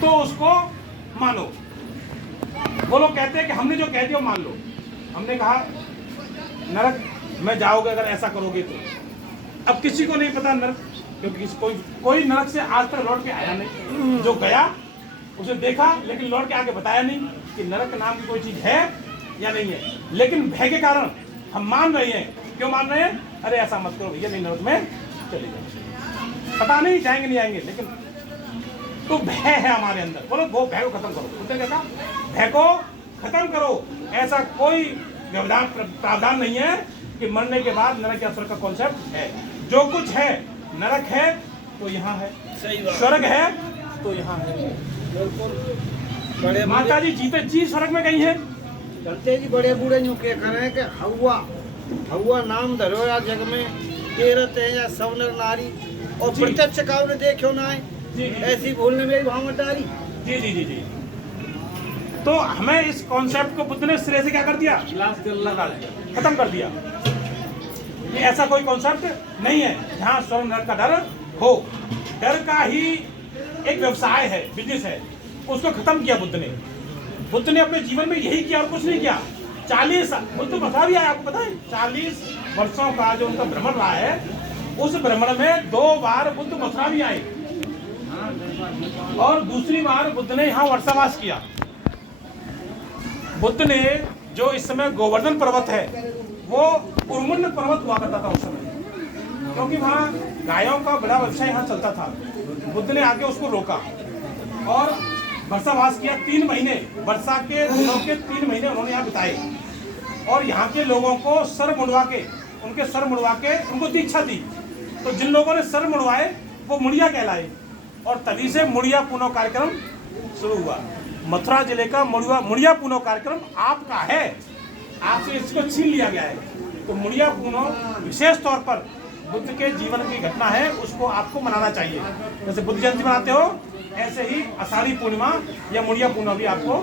तो उसको मानो। वो लोग कहते हैं कि हमने जो कह दिया वो मान लो। हमने कहा नरक में जाओगे अगर ऐसा करोगे तो। अब किसी को नहीं पता नरक, क्योंकि कोई नरक से आज तक लौट के आया नहीं। जो गया उसे देखा लेकिन लौट के आके बताया नहीं कि नरक नाम की कोई चीज है या नहीं है। लेकिन भय के कारण हम मान रहे हैं। क्यों मान रहे हैं? अरे ऐसा मत करो भैया, नहीं नरक में चले जाओ, पता नहीं जाएंगे नहीं आएंगे, लेकिन तो भय है हमारे अंदर। बोलो वो भय को खत्म करो। उसने कहा भय को खत्म करो। ऐसा कोई व्यवधान प्रावधान नहीं है कि मरने के बाद नरक या स्वर्ग का कॉन्सेप्ट है। जो कुछ है, नरक है तो यहाँ है, स्वर्ग है तो यहाँ है। बड़े माता जी जीते जी स्वर्ग में गई है। करते जी बड़े बूढ़े यूं के करें कि हवा नाम धरो या जग में तेरत है या सब नर नारी और जी। प्रत्यक्ष काव ने देखो ना है जी ऐसी भूलने में भावदारी। जी जी जी जी। तो हमें इस कॉन्सेप्ट को बुद्ध ने सिरे से क्या कर दिया? खत्म कर दिया। ये ऐसा कोई कॉन्सेप्ट नहीं है जहाँ स्वर्ग नरक का डर हो। डर का ही एक व्यवसाय है, बिजनेस है, उसको खत्म किया बुद्ध ने। बुद्ध ने अपने जीवन में यही किया और कुछ नहीं किया। 40 बुद्ध बता भी आया, आपको पता है 40 वर्षों का जो उनका भ्रमण रहा है, उस भ्रमण में 2 बार बुद्ध मथुरा भी आए और दूसरी बार बुद्ध ने यहाँ वर्षावास किया। बुद्ध ने जो इस समय गोवर्धन पर्वत है वो उर्मुंड पर्वत हुआ करता था उस समय, क्योंकि वहाँ गायों का बड़ा व्यवसाय यहाँ चलता था। बुद्ध ने आके उसको रोका और वर्षावास किया। 3 महीने वर्षा के दिनों के 3 महीने उन्होंने यहाँ बिताए और यहाँ के लोगों को सर मुड़वा के उनको दीक्षा दी। तो जिन लोगों ने सर मुड़वाए वो मुड़िया कहलाए और तभी से मुड़िया पुनः कार्यक्रम शुरू हुआ। मथुरा जिले का मुड़िया पुनः कार्यक्रम आपका है, आपसे इसको छीन लिया गया है। तो मुड़िया पुनः विशेष तौर पर बुद्ध के जीवन की घटना है, उसको आपको मनाना चाहिए। जैसे बुद्ध जयंती मनाते हो ऐसे ही आषाढ़ी पूर्णिमा या मुड़िया पूर्णिमा भी आपको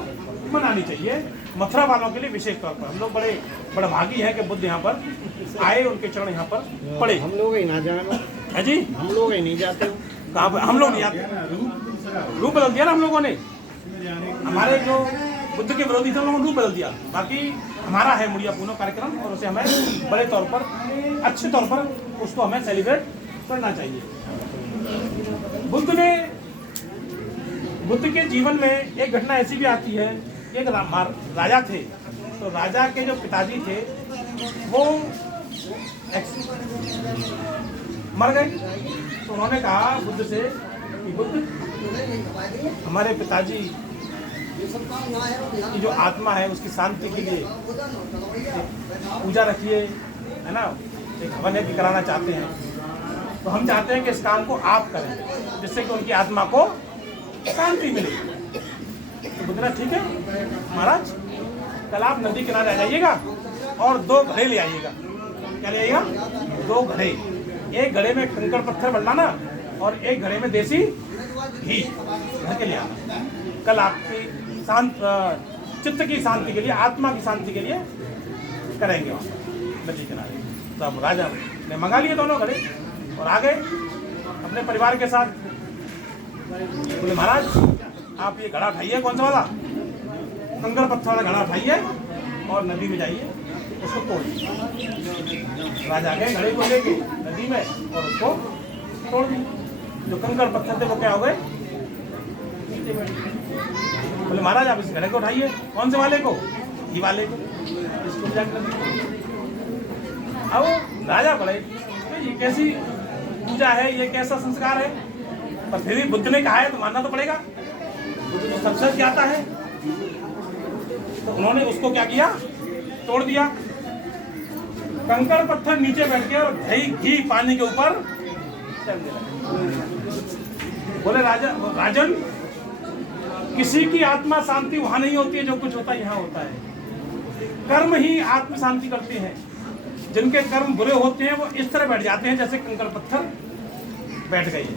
मनानी चाहिए। मथुरा वालों के लिए विशेष तौर पर हम लोग बड़े भागी हैं कि बुद्ध यहाँ पर आए, उनके चरण यहाँ पर पड़े। हम लोग ही ना जाने है जी, हम लोग ही नहीं जाते। कहाँ पर हम लोग नहीं आते? रूप बदल दिया ना हम लोगों ने। हमारे जो बुद्ध के विरोधी थे उन लोगों ने रूप बदल दिया। बाकी हमारा है मुड़िया पूर्णिमा कार्यक्रम और उसे हमें बड़े तौर पर, अच्छे तौर पर उसको हमें सेलिब्रेट करना चाहिए। बुद्ध के जीवन में एक घटना ऐसी भी आती है। एक राजा थे, तो राजा के जो पिताजी थे वो मर गए। तो उन्होंने कहा बुद्ध से कि बुद्ध, हमारे पिताजी की जो आत्मा है उसकी शांति के लिए पूजा रखिए, है ना, एक हवन यज्ञ कराना चाहते हैं। तो हम चाहते हैं कि इस काम को आप करें जिससे कि उनकी आत्मा को शांति मिले। तो बुद्ध ने ठीक है महाराज, कल आप नदी किनारे आ जाइएगा और 2 घड़े ले आइएगा। क्या ले आइएगा? 2 घड़े। एक घड़े में कंकड़ पत्थर भर लाना और एक घड़े में देसी घी भर के ले आना। कल आपकी चित्त की शांति के लिए, आत्मा की शांति के लिए करेंगे वहाँ नदी किनारे। तो अब राजा ने मंगा लिए दोनों घड़े और आ गए अपने परिवार के साथ। बोले महाराज आप ये घड़ा उठाइए, कौन सा वाला? कंकड़ पत्थर वाला घड़ा उठाइए और नदी में जाइए, उसको तोड़िए। राजा गए घड़े को लेके नदी में और उसको तोड़ दिए। जो कंकड़ पत्थर थे वो क्या हो गए? नीचे बैठ गए। बोले महाराज आप इस घड़े को उठाइए। कौन से वाले को? घी वाले को। इसको जाकर अब राजा बोले ये कैसी पूजा है, ये कैसा संस्कार है? पर फिर भी बुद्ध ने कहा है तो मानना तो पड़ेगा। बुद्ध तो सबसे ज्ञाता है। तो उन्होंने उसको क्या किया? तोड़ दिया। कंकड़ पत्थर नीचे बैठ के और घी पानी के ऊपर चलने लगे। बोले राजन, किसी की आत्मा शांति वहां नहीं होती है, जो कुछ होता है यहाँ होता है। कर्म ही आत्म शांति करते हैं। जिनके कर्म बुरे होते हैं वो इस तरह बैठ जाते हैं जैसे कंकड़ पत्थर बैठ गए,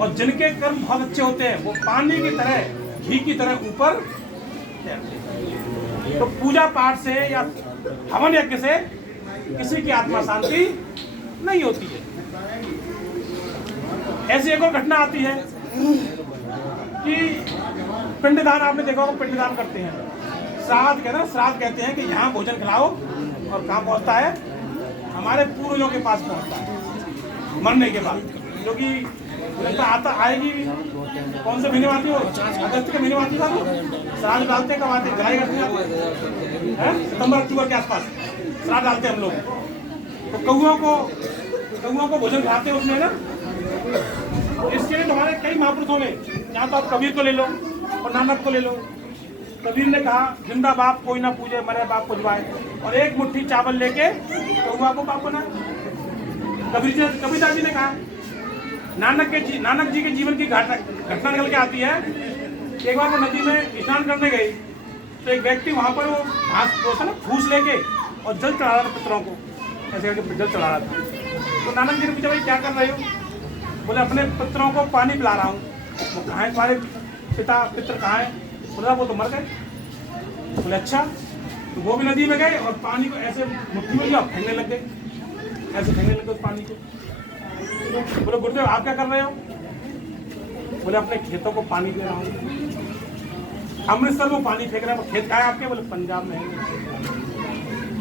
और जिनके कर्म बहुत अच्छे होते हैं वो पानी की तरह, घी की तरह ऊपर तैरते हैं। तो पूजा पाठ से या हवन यज्ञ से किसी की आत्मा शांति नहीं होती है। ऐसी एक और घटना आती है कि पिंडदान आपने देखा होगा, पिंडदान करते हैं। श्राद्ध कहते हैं ना, श्राद्ध कहते हैं कि यहाँ भोजन खिलाओ और कहाँ पहुँचता है, हमारे पूर्वजों के पास पहुँचता है मरने के बाद, क्योंकि आता आएगी कौन से महीने में आती हो, अगस्त के महीने में आती है। श्राद्ध डालते कब आते, जुलाई हैं, सितंबर अक्टूबर के आसपास श्राद्ध डालते हम लोग। तो कौओं को भोजन खाते हैं उसमें ना। इसके लिए तुम्हारे कई महापुरुषों ने, यहाँ तो आप कबीर को ले लो और नानक को ले लो। कबीर ने कहा जिंदा बाप कोई ना पूजे, मरे बाप पुजवाए, और एक मुट्ठी चावल लेके कौआ को बाप बना। कबीरदास जी ने कहा। नानक जी के जीवन की घटना निकल के आती है। एक बार वो नदी में स्नान करने गई तो एक व्यक्ति वहां पर वो फूस लेके और जल चढ़ा रहा था पितरों को, ऐसे करके जल चढ़ा रहा था। तो नानक जी ने पूछा भाई क्या कर रहे हो? बोले अपने पितरों को पानी पिला रहा हूँ। वो कहाँ है तुम्हारे पितर कहाँ है? बोला वो तो मर गए। बोले अच्छा। तो वो भी नदी में गए और पानी को ऐसे मुट्ठी में लिया, फेंकने लग गए, ऐसे फेंकने लग गए उस पानी को। बोले गुरुदेव आप क्या कर रहे हो? बोले अपने खेतों को पानी दे रहा हूँ। अमृतसर में पानी फेंक रहे हैं, खेत कहाँ है आपके? बोले पंजाब में है।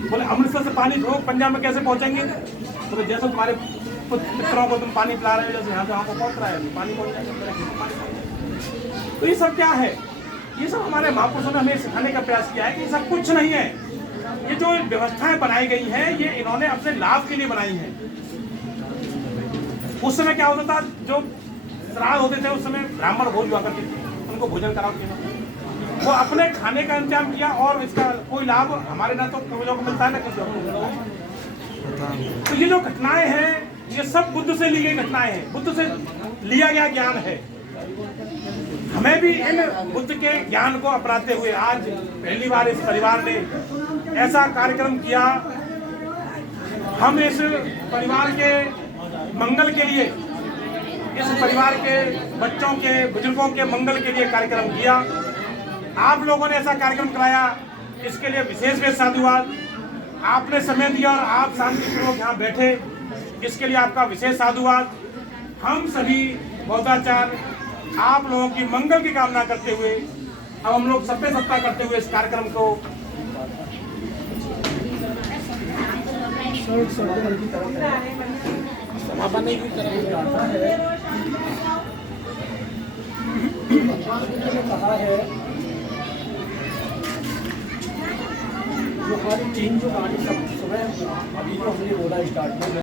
बोले अमृतसर से पानी धो पंजाब में कैसे पहुंचेंगे? बोले जैसे तुम्हारे पितरों को तुम पानी पिला रहे हो, जैसे यहाँ से हमको पहुंच रहा है, पानी पहुंच जाएगा। तो ये सब क्या है? ये सब हमारे महापुरुषों ने हमें सिखाने का प्रयास किया है कि ये सब कुछ नहीं है। ये जो व्यवस्थाएं बनाई गई हैं ये इन्होंने अपने लाभ के लिए बनाई हैं। उस समय क्या होता था, जो श्राद्ध होते थे उस समय ब्राह्मण भोज हुआ करते थे, उनको भोजन कराओ के वो अपने खाने का इंतजाम किया और इसका कोई लाभ हमारे ना तो पूर्वजों को मिलता है ना किसी को। तो ये जो घटनाएं हैं ये सब बुद्ध से ली गई घटनाएं हैं, बुद्ध से लिया गया ज्ञान है। हमें भी इन बुद्ध के ज्ञान को अपनाते हुए आज पहली बार इस परिवार ने ऐसा कार्यक्रम किया। हम इस परिवार के मंगल के लिए, इस परिवार के बच्चों के बुजुर्गों के मंगल के लिए कार्यक्रम किया। आप लोगों ने ऐसा कार्यक्रम कराया, इसके लिए विशेष साधुवाद। आपने समय दिया और आप शांतिपूर्वक यहाँ बैठे, इसके लिए आपका विशेष साधुवाद। हम सभी बौद्धाचार्य आप लोगों की मंगल की कामना करते हुए अब हम लोग सभ्य सत्ता करते हुए इस कार्यक्रम को समापन की तरफ जाता है। कहा है जो हमारी टीम जो गाड़ी सब सुबह अभी जो हमने बोला स्टार्ट में